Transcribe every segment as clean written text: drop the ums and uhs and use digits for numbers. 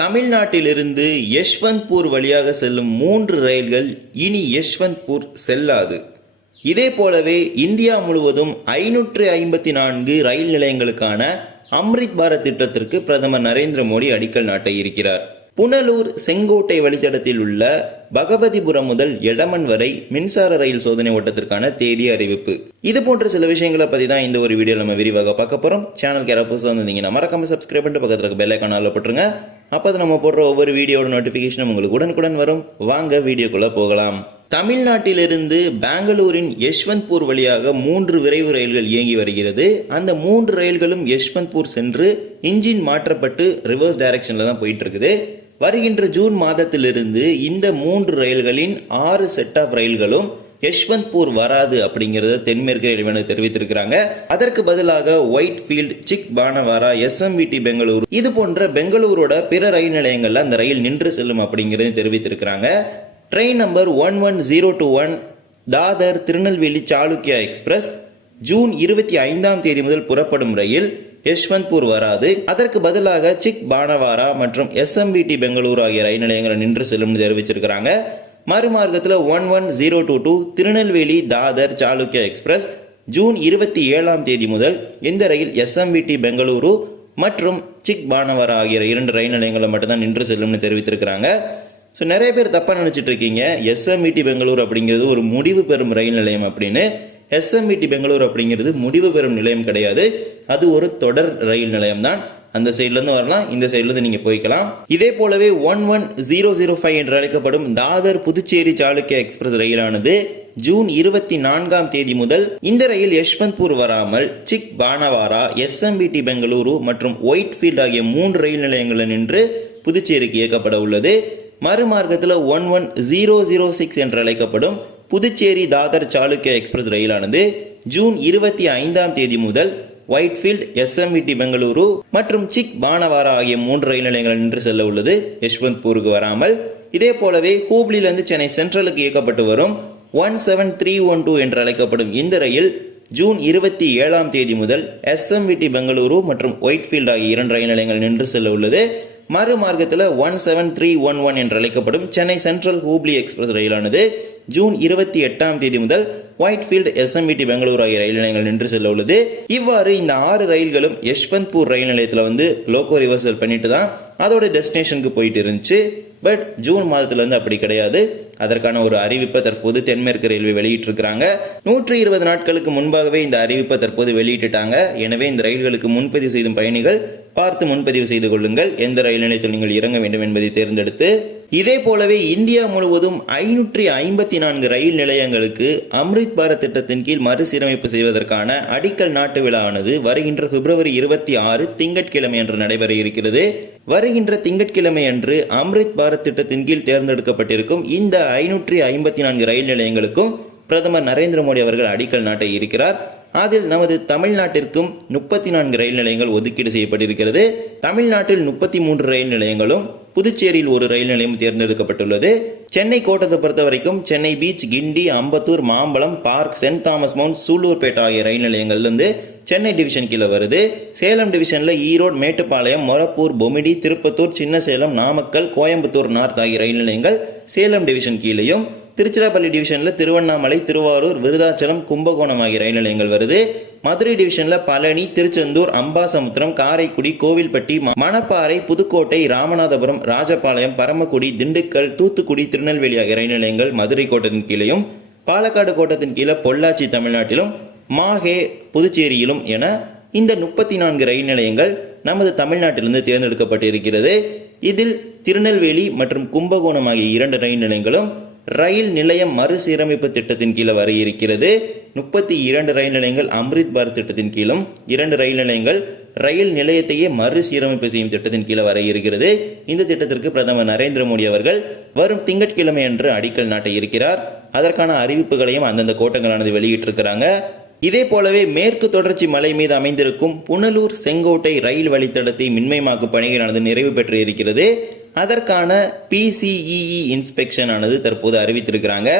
தமிழ்நாட்டிலிருந்து யஷ்வந்த்பூர் வழியாக செல்லும் 3 ரயில்கள் இனி யஷ்வந்த்பூர் செல்லாது. இதே போலவே இந்தியா முழுவதும் 554 ரயில் நிலையங்களுக்கான அம்ரித் பாரத் திட்டத்திற்கு பிரதமர் நரேந்திர மோடி அடிக்கல் நாட்ட இருக்கிறார். புனலூர் செங்கோட்டை வழித்தடத்தில் உள்ள பகவதிபுரம் முதல் எடமன் வரை மின்சார ரயில் சோதனை ஓட்டத்திற்கான தேதி அறிவிப்பு. இது போன்ற சில விஷயங்களை பத்தி தான் இந்த ஒரு வீடியோ நம்ம விரிவாக பார்க்க போறோம். சேனலுக்கு யாராவது புதுசாக வந்திருந்தீங்கன்னா மறக்காம சப்ஸ்கிரைப் பண்ணிட்டு பக்கத்துல இருக்க பெல் ஐகான் போட்டுருங்க. அப்போ நம்ம போடுற ஒவ்வொரு வீடியோட நோட்டிபிகேஷன் உங்களுக்கு உடனுக்குடன் வரும். வாங்க வீடியோக்குள்ள போகலாம். தமிழ்நாட்டிலிருந்து பெங்களூரின் யஷ்வந்த்பூர் வழியாக 3 விரைவு ரயில்கள் இயங்கி வருகிறது. அந்த 3 ரயில்களும் யஷ்வந்த்பூர் சென்று இன்ஜின் மாற்றப்பட்டு ரிவர்ஸ் டைரக்ஷன்ல தான் போயிட்டு இருக்குது. வருகின்ற ஜூன் மாதத்திலிருந்து இந்த 3 ரயில்களின் 6 செட் ஆஃப் ரயில்களும் யஷ்வந்த்பூர் வராது அப்படிங்கறத தென்மேற்கு ரயில்வே தெரிவித்திருக்கிறாங்க. அதற்கு பதிலாக Whitefield, Chikbanavara, SMVT Bengaluru இது போன்ற பெங்களூரோட பிற ரயில் நிலையங்கள்ல அந்த ரயில் நின்று செல்லும் அப்படிங்கறத தெரிவித்திருக்கிறாங்க. Train number 11021 Dadar Tirunelveli Chalukya express June 25ஆம் தேதி முதல் புறப்படும் ரயில் யஷ்வந்த்பூர் வராது. அதற்கு பதிலாக சிக் பானவாரா மற்றும் எஸ்எம்விடி பெங்களூரு ஆகிய ரயில் நிலையங்களை நின்று செல்லும் தெரிவிச்சிருக்கிறாங்க. மறுமார்க்கத்தில் 11022 திருநெல்வேலி தாதர் சாளுக்கியா எக்ஸ்பிரஸ் ஜூன் 27ஆம் தேதி முதல் இந்த ரயில் எஸ்எம்விடி பெங்களூரு மற்றும் சிக் பானவாரா ஆகிய 2 ரயில் நிலையங்களை மட்டும்தான் நின்று செல்லும்னு தெரிவித்திருக்கிறாங்க. ஸோ நிறைய பேர் தப்பாக நினச்சிட்டு இருக்கீங்க எஸ்எம்விடி பெங்களூர் அப்படிங்கிறது ஒரு முடிவு பெறும் ரயில் நிலையம் அப்படின்னு. எஸ்எம்விடி பெங்களூர் அப்படிங்கிறது முடிவு பெறும் நிலையம் கிடையாது, அது ஒரு தொடர் ரயில் நிலையம் தான். அந்த சைட்லேருந்து வரலாம், இந்த சைட்லேருந்து நீங்கள் போய்க்கலாம். இதே போலவே 11005 என்று அழைக்கப்படும் தாதர் புதுச்சேரி சாளுக்கியா எக்ஸ்பிரஸ் ரயிலானது ஜூன் 24ஆம் தேதி முதல் இந்த ரயில் யஷ்வந்த்பூர் வராமல் சிக் பானவாரா, எஸ்எம்விடி பெங்களூரு மற்றும் ஒயிட் ஃபீல்ட் ஆகிய 3 ரயில் நிலையங்களில் நின்று புதுச்சேரிக்கு இயக்கப்பட உள்ளது. மறுமார்க்கத்தில் 11006 என்று அழைக்கப்படும் புதுச்சேரி தாதர் சாளுக்கியா எக்ஸ்பிரஸ் ரயிலானது ஜூன் 25ஆம் தேதி முதல் ஒயிட் ஃபீல்ட், எஸ்எம்விடி பெங்களூரு மற்றும் சிக் பானவாரா ஆகிய 3 ரயில் நிலையங்கள் நின்று செல்ல உள்ளது, யஷ்வந்த்பூருக்கு வராமல். இதே போலவே ஹூப்ளியிலிருந்து சென்னை சென்ட்ரலுக்கு இயக்கப்பட்டு வரும் 17312 என்று அழைக்கப்படும் இந்த ரயில் ஜூன் 27ஆம் தேதி முதல் எஸ்எம்விடி பெங்களூரு மற்றும் ஒயிட் ஃபீல்ட் ஆகிய 2 ரயில் நிலையங்கள் நின்று செல்ல உள்ளது. மறுமார்க்கத்தில் 17311 என்று அழைக்கப்படும் சென்னை சென்ட்ரல் ஹூப்ளி எக்ஸ்பிரஸ் ரயிலானது ஜூன் 28ஆம் தேதி முதல் ஒயிட் ஃபீல்ட், எஸ்எம்விடி பெங்களூரு ஆகிய ரயில் நிலையங்கள் நின்று செல்ல உள்ளது. இவ்வாறு இந்த 6 ரயில்களும் யஷ்வந்த்பூர் ரயில் நிலையத்தில் லோக்கோ ரிவர்சல் பண்ணிட்டு தான் அதோட டெஸ்டினேஷனுக்கு போயிட்டு இருந்துச்சு. பட் ஜூன் மாதத்துல அப்படி கிடையாது. அதற்கான ஒரு அறிவிப்பை தற்போது தென்மேற்கு ரயில்வே வெளியிட்டு இருக்கிறாங்க. 120 நாட்களுக்கு முன்பாகவே இந்த அறிவிப்பை தற்போது வெளியிட்டுட்டாங்க. எனவே இந்த ரயில்களுக்கு முன்பதிவு செய்யும் பயணிகள் பார்த்து முன்பதிவு செய்து கொள்ளுங்கள். எந்த ரயில் நிலையத்தில் நீங்கள் இறங்க வேண்டும் என்பதை தேர்ந்தெடுத்து. இதே போலவே இந்தியா முழுவதும் 554 ரயில் நிலையங்களுக்கு அம்ரித் பாரத் திட்டத்தின் கீழ் மறுசீரமைப்பு செய்வதற்கான அடிக்கல் நாட்டு விழாவானது வருகின்ற பிப்ரவரி 26 திங்கட்கிழமை அன்று நடைபெற இருக்கிறது. வருகின்ற திங்கட்கிழமை அன்று அம்ரித் பாரத் திட்டத்தின் கீழ் தேர்ந்தெடுக்கப்பட்டிருக்கும் இந்த 554 ரயில் நிலையங்களுக்கும் பிரதமர் நரேந்திர மோடி அவர்கள் அடிக்கல் நாட்ட இருக்கிறார். அதில் நமது தமிழ்நாட்டிற்கும் 34 ரயில் நிலையங்கள் ஒதுக்கீடு செய்யப்பட்டிருக்கிறது. தமிழ்நாட்டில் 33 ரயில் நிலையங்களும் புதுச்சேரியில் ஒரு ரயில் நிலையம் தேர்ந்தெடுக்கப்பட்டுள்ளது. சென்னை கோட்டத்தை பொறுத்த வரைக்கும் Chennai beach, Guindy, Ambattur, Mambalam, park, saint Thomas mount, Sullurpeta ஆகிய ரயில் நிலையங்கள்லேருந்து சென்னை டிவிஷன் கீழே வருது. சேலம் டிவிஷன்ல ஈரோடு, மேட்டுப்பாளையம், மொரப்பூர், பொமிடி, திருப்பத்தூர், சின்ன சேலம், நாமக்கல், கோயம்புத்தூர் நார்த் ஆகிய ரயில் நிலையங்கள் சேலம் டிவிஷன் கீழையும், திருச்சிராப்பள்ளி டிவிஷன்ல திருவண்ணாமலை, திருவாரூர், விருதாச்சலம், கும்பகோணம் ஆகிய ரயில் நிலையங்கள் வருது. மதுரை டிவிஷன்ல பழனி, திருச்செந்தூர், அம்பாசமுத்திரம், காரைக்குடி, கோவில்பட்டி, மணப்பாறை, புதுக்கோட்டை, ராமநாதபுரம், ராஜபாளையம், பரமக்குடி, திண்டுக்கல், தூத்துக்குடி, திருநெல்வேலி ஆகிய ரயில் நிலையங்கள் மதுரை கோட்டத்தின் கீழையும், பாலக்காடு கோட்டத்தின் கீழே பொள்ளாச்சி தமிழ்நாட்டிலும், மாஹே புதுச்சேரியிலும் என இந்த 34 ரயில் நிலையங்கள் நமது தமிழ்நாட்டிலிருந்து தேர்ந்தெடுக்கப்பட்டிருக்கிறது. இதில் திருநெல்வேலி மற்றும் கும்பகோணம் ஆகிய 2 ரயில் நிலையங்களும் ரயில் நிலையம் மறுசீரமைப்பு திட்டத்தின் கீழே வர இருக்கிறது. 32 ரயில் நிலையங்கள் அம்ரித் பாரத் திட்டத்தின் கீழும், 2 ரயில் நிலையங்கள் ரயில் நிலையத்தையே மறுசீரமைப்பு செய்யும் திட்டத்தின் கீழே வர இருக்கிறது. இந்த திட்டத்திற்கு பிரதமர் நரேந்திர மோடி அவர்கள் வரும் திங்கட்கிழமை அன்று அடிக்கல் நாட்ட இருக்கிறார். அதற்கான அறிவிப்புகளையும் அந்தந்த கோட்டங்களானது வெளியிட்டிருக்கிறாங்க. இதே போலவே மேற்கு தொடர்ச்சி மலை மீது அமைந்திருக்கும் புனலூர் செங்கோட்டை ரயில் வழித்தடத்தை மின்மயமாக்கும் பணிகளானது நிறைவு பெற்று இருக்கிறது. அதற்கான PCEE இன்ஸ்பெக்ஷன் ஆனது தற்போது அறிவித்திருக்கிறாங்க.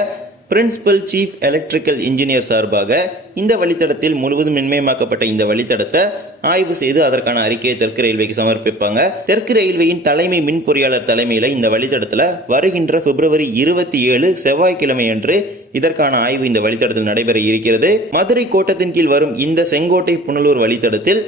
பிரின்சிபல் சீஃப் எலக்ட்ரிக்கல் இன்ஜினியர் சார்பாக இந்த வழித்தடத்தில் முழுவதும் மின்மயமாக்கப்பட்ட இந்த வழித்தடத்தை ஆய்வு செய்து அதற்கான அறிக்கையை தெற்கு ரயில்வேக்கு சமர்ப்பிப்பாங்க. தெற்கு ரயில்வேயின் தலைமை மின் பொறியாளர் தலைமையில் இந்த வழித்தடத்தில் வருகின்ற பிப்ரவரி 27 செவ்வாய்க்கிழமை அன்று இதற்கான ஆய்வு இந்த வழித்தடத்தில் நடைபெற இருக்கிறது. மதுரை கோட்டத்தின் கீழ் வரும் இந்த செங்கோட்டை புனலூர் வழித்தடத்தில்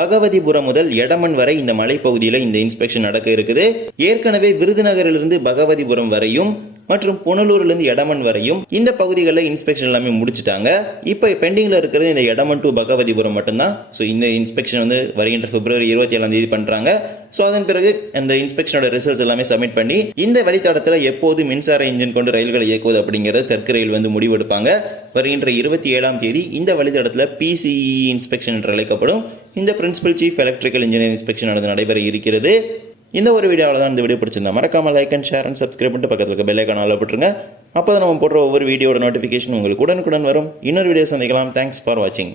பகவதிபுரம் முதல் எடமன் வரை இந்த மலைப்பகுதியில் இந்த இன்ஸ்பெக்ஷன் நடக்க இருக்குது. ஏற்கனவே விருதுநகரிலிருந்து பகவதிபுரம் வரையும் மற்றும் புனலூர்லேருந்து எடமன் வரையும் இந்த பகுதிகளில் இன்ஸ்பெக்ஷன் எல்லாமே முடிச்சுட்டாங்க. இப்போ பெண்டிங்கில் இருக்கிறது இந்த எடமன் டு பகவதிபுரம் மட்டும்தான். ஸோ இந்த இன்ஸ்பெக்ஷன் வந்து வருகின்ற பிப்ரவரி 27 பண்ணுறாங்க. ஸோ அதன் பிறகு அந்த இன்ஸ்பெக்ஷனோட ரிசல்ட்ஸ் எல்லாமே சப்மிட் பண்ணி இந்த வழித்தடத்தில் எப்போது மின்சார இன்ஜின் கொண்டு ரயில்களை இயக்குவது அப்படிங்கிறது தெற்கு ரயில் வந்து முடிவெடுப்பாங்க. வருகின்ற 27 இந்த வழித்தடத்தில் PCE இன்ஸ்பெக்ஷன் என்று அழைக்கப்படும் இந்த principal chief electrical engineer inspection ஆனது நடைபெற இருக்கிறது. இந்த ஒரு வீடியோவில் தான் இந்த வீடியோ பிடிச்சிருந்தா மறக்காம like and share and subscribe பண்ணிட்டு பக்கத்தில் இருக்க பெல் ஐகான் ஆல் போட்டுருங்க. அப்போ தான் நம்ம போடுற ஒவ்வொரு வீடியோட நோட்டிஃபிகேஷன் உங்களுக்கு உடனுக்குடன் வரும். இன்னொரு வீடியோ சந்திக்கலாம். தேங்க்ஸ் ஃபார் வாட்சிங்.